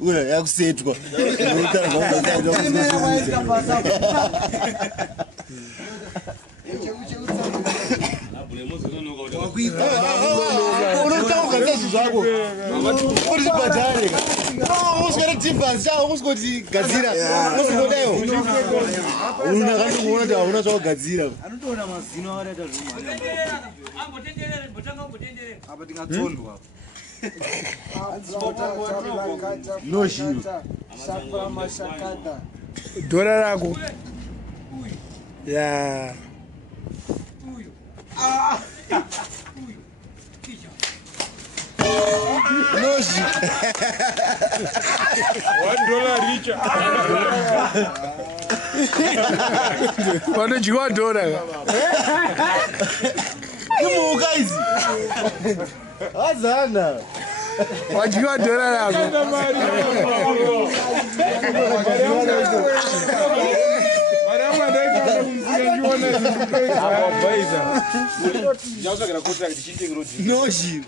Uya yakusetwa. Unotauka zvako. Uri chibhadhare. Uswera timbasi chako usingoti gadzira. Usingodayo. Unakandiona kuti hauna zvakugadzira. Anotoona mazino akaita zvuma. Ambotendere, mbotanga mbotendere. Apa tingatsondwa. No shiro. Shakwa mashakada. Dora rako. Ya. No shiro. $1 richer. Wanajua dora. Como guys? Azana. Wajua dora rako. No shiro.